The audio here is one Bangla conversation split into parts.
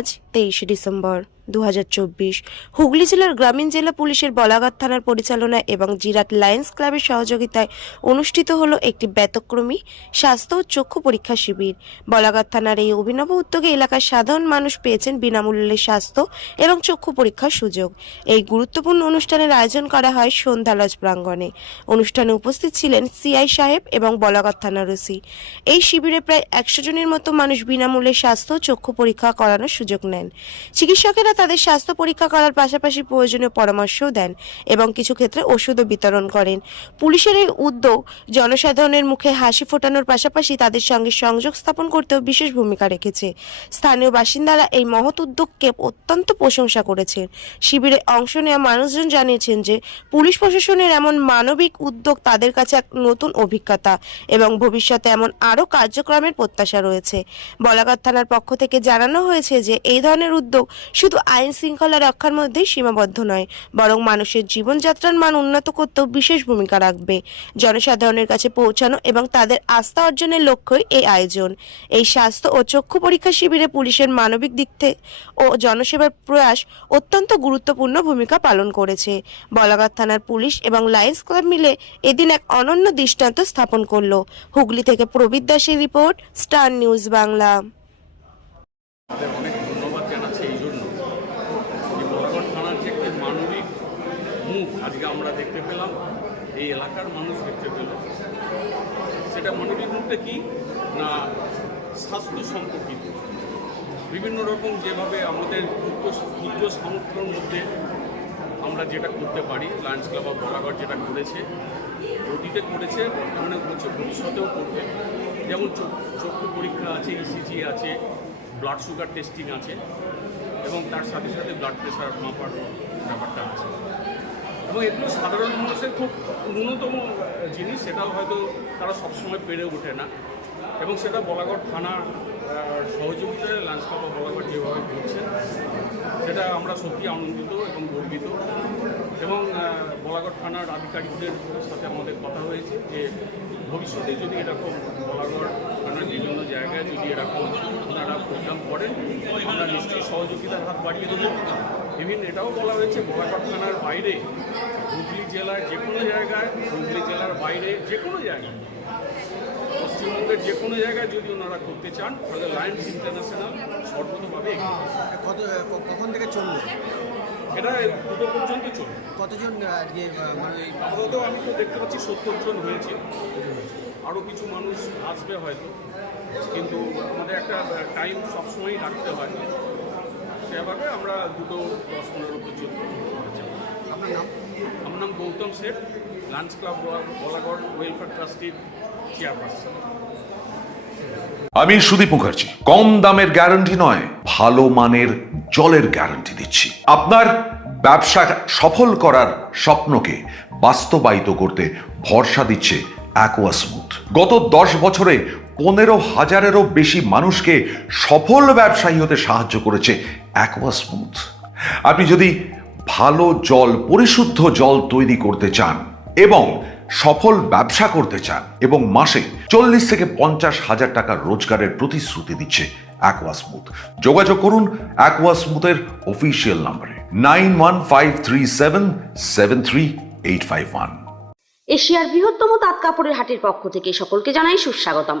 আজ তেইশে ডিসেম্বর। দু হাজার চব্বিশ। হুগলি জেলার গ্রামীণ জেলা পুলিশের বলাঘাট থানার পরিচালনায় এবং জিরাট লায়ন্স ক্লাবের সহযোগিতায় অনুষ্ঠিত হলো একটি ব্যতক্রমী স্বাস্থ্য ও চক্ষু পরীক্ষা শিবির। বলাঘাট থানার এই অভিনব উদ্যোগে এলাকার সাধারণ মানুষ পেয়েছেন বিনামূল্যে স্বাস্থ্য এবং চক্ষু পরীক্ষার সুযোগ। এই গুরুত্বপূর্ণ অনুষ্ঠানের আয়োজন করা হয় সন্ধ্যা লজ প্রাঙ্গণে। অনুষ্ঠানে উপস্থিত ছিলেন সিআই সাহেব এবং বলাঘাট থানার ওসি। এই শিবিরে প্রায় একশো জনের মতো মানুষ বিনামূল্যে স্বাস্থ্য চক্ষু পরীক্ষা করানোর সুযোগ নেন। চিকিৎসকেরা তাদের স্বাস্থ্য পরীক্ষা করার পাশাপাশি প্রয়োজনীয় পরামর্শও দেন এবং কিছু ক্ষেত্রে ওষুধও বিতরণ করেন। পুলিশের এই উদ্যোগ জনসাধারণের মুখে হাসি ফোটানোর পাশাপাশি তাদের সঙ্গে সংযোগ স্থাপন করতেও বিশেষ ভূমিকা রেখেছে। স্থানীয় বাসিন্দারা এই মহৎ উদ্যোগকে অত্যন্ত প্রশংসা করেছেন। শিবিরে অংশ নেওয়া মানুষজন জানিয়েছেন যে, পুলিশ প্রশাসনের এমন মানবিক উদ্যোগ তাদের কাছে এক নতুন অভিজ্ঞতা এবং ভবিষ্যতে এমন আরও কার্যক্রমের প্রত্যাশা রয়েছে। বলাঘাট থানার পক্ষ থেকে জানানো হয়েছে যে, এই ধরনের উদ্যোগ শুধু আইন শৃঙ্খলা রক্ষার মধ্যেই সীমাবদ্ধ নয়, বরং মানুষের জীবনযাত্রার মান উন্নত করতেও বিশেষ ভূমিকা রাখবে। জনসাধারণের কাছে পৌঁছানো এবং তাদের আস্থা অর্জনের লক্ষ্যই এই আয়োজন। এই স্বাস্থ্য ও চক্ষু পরীক্ষা শিবিরে পুলিশের মানবিক দিক থেকে ও জনসেবার প্রয়াস অত্যন্ত গুরুত্বপূর্ণ ভূমিকা পালন করেছে। বলাঘাট থানার পুলিশ এবং লায়ন্স ক্লাব মিলে এদিন এক অনন্য দৃষ্টান্ত স্থাপন করল। হুগলি থেকে প্রবীর দাসের রিপোর্ট, স্টার নিউজ বাংলা তাদের অনেক ধন্যবাদ জানাচ্ছি এই জন্য যে বলাগড় থানার যে একটি মানবিক মুখ আজকে আমরা দেখতে পেলাম, এই এলাকার মানুষ দেখতে পেল। সেটা মানবিক মুখটা কি না স্বাস্থ্য সম্পর্কিত? বিভিন্ন রকম যেভাবে আমাদের ক্ষুদ্র সামর্থ্যের মধ্যে আমরা যেটা করতে পারি লায়ন্স ক্লাব অফ বলাগড় যেটা করেছে অতীতে করেছে, বর্তমানে করছে ভবিষ্যতেও করবে। যেমন চক্ষু পরীক্ষা আছে ইসিজি আছে ব্লাড সুগার টেস্টিং আছে, এবং তার সাথে সাথে ব্লাড প্রেশার মাপার ব্যাপারটা আছে। এবং এগুলো সাধারণ মানুষের খুব ন্যূনতম জিনিস সেটাও হয়তো তারা সবসময় পেরে ওঠে না। এবং সেটা বলাগড় থানার সহযোগিতায় লাঞ্চ অফ বলাগড় যেভাবে করছে সেটা আমরা সত্যি আনন্দিত এবং গর্বিত। এবং বলাগড় থানার আধিকারিকদের সাথে আমাদের কথা হয়েছে যে, ভবিষ্যতে যদি এরকম বলাগড় থানার বিভিন্ন জায়গায় যদি এরকম ওনারা প্রোগ্রাম করেন, আমরা নিশ্চয়ই সহযোগিতার হাত বাড়িয়ে দেবো। ইভিন এটাও বলা হয়েছে থানার বাইরে হুগলি জেলার যে কোনো জায়গায় হুগলি জেলার বাইরে যে কোনো জায়গায় পশ্চিমবঙ্গের যে কোনো জায়গায় যদি ওনারা করতে চান তাহলে লায়ন্স ইন্টারন্যাশনাল সর্বতভাবে কত কখন থেকে চলবে? এটা দুটো পর্যন্ত চলবে। কতজন আজকে আহ, মানে ওই আমি তো দেখতে পাচ্ছি সত্তর জন হয়েছে। আরও কিছু মানুষ আসবে হয়তো কিন্তু আমাদের একটা টাইম সবসময়ই রাখতে হয়। আমরা দুটো দশ পনেরো পর্যন্ত আপনার নাম? আমার নাম Goutam Sheth lunch club Balagarh welfare ট্রাস্টির chairperson আমি সুদীপ মুখার্জি। কম দামের গ্যারান্টি নয় ভালো মানের জলের গ্যারান্টি দিচ্ছি। আপনার ব্যবসা সফল করার স্বপ্নকে বাস্তবায়িত করতে ভরসা দিচ্ছে অ্যাকোয়া স্মুথ গত দশ বছরে পনেরো হাজারেরও বেশি মানুষকে সফল ব্যবসায়ী হতে সাহায্য করেছে অ্যাকোয়া স্মুথ। আপনি যদি ভালো জল, পরিশুদ্ধ জল তৈরি করতে চান এবং সফল ব্যবসা করতে চান এবং মাসে চল্লিশ থেকে পঞ্চাশ হাজার টাকা রোজগারের প্রতিশ্রুতি দিচ্ছে অ্যাকোয়াসমুথ যোগাযোগ করুন অ্যাকোয়া স্মুথের অফিসিয়াল নম্বরে। Nine one five three seven seven three eight five one. এশিয়ার বৃহত্তম তাঁত কাপড়ের হাটের পক্ষ থেকে সকলকে জানাই সুস্বাগতম।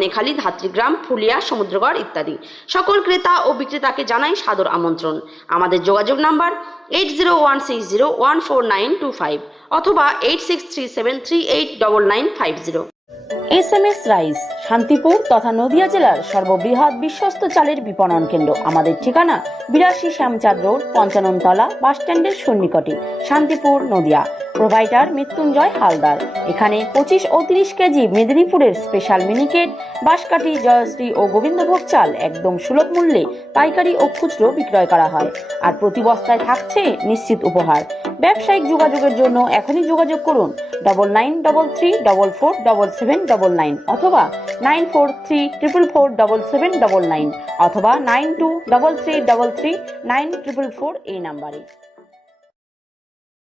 ধনেখালি ধাত্রীগ্রাম, ফুলিয়া, সমুদ্রগড় ইত্যাদি। সকল ক্রেতা ও বিক্রেতাকে জানাই সাদর আমন্ত্রণ। আমাদের যোগাযোগ number eight zero one six zero one four nine অথবা eight six three seven three eight double nine five zero S M S rice, Santipur তথা নদিয়া জেলার সর্ববৃহৎ বিশ্বস্ত চালের বিপণন কেন্দ্র। আমাদের ঠিকানা বিরাশি শ্যামচাঁদ রোড, পঞ্চাননতলা বাস স্ট্যান্ডের সন্নিকটে, শান্তিপুর, নদিয়া। প্রোভাইডার মৃত্যুঞ্জয় হালদার। এখানে পঁচিশ ও তিরিশ কেজি মেদিনীপুরের স্পেশাল মিনিকেট, বাঁশকাঠি, জয়শ্রী ও গোবিন্দভোগ চাল একদম সুলভ মূল্যে পাইকারি ও খুচরো বিক্রয় করা হয়। আর প্রতি বস্তায় থাকছে নিশ্চিত উপহার। ব্যবসায়িক যোগাযোগের জন্য এখনই যোগাযোগ করুন double nine double three double four double seven double nine অথবা nine four three triple four double seven double nine অথবা nine two double three double three nine triple four এই নাম্বারে।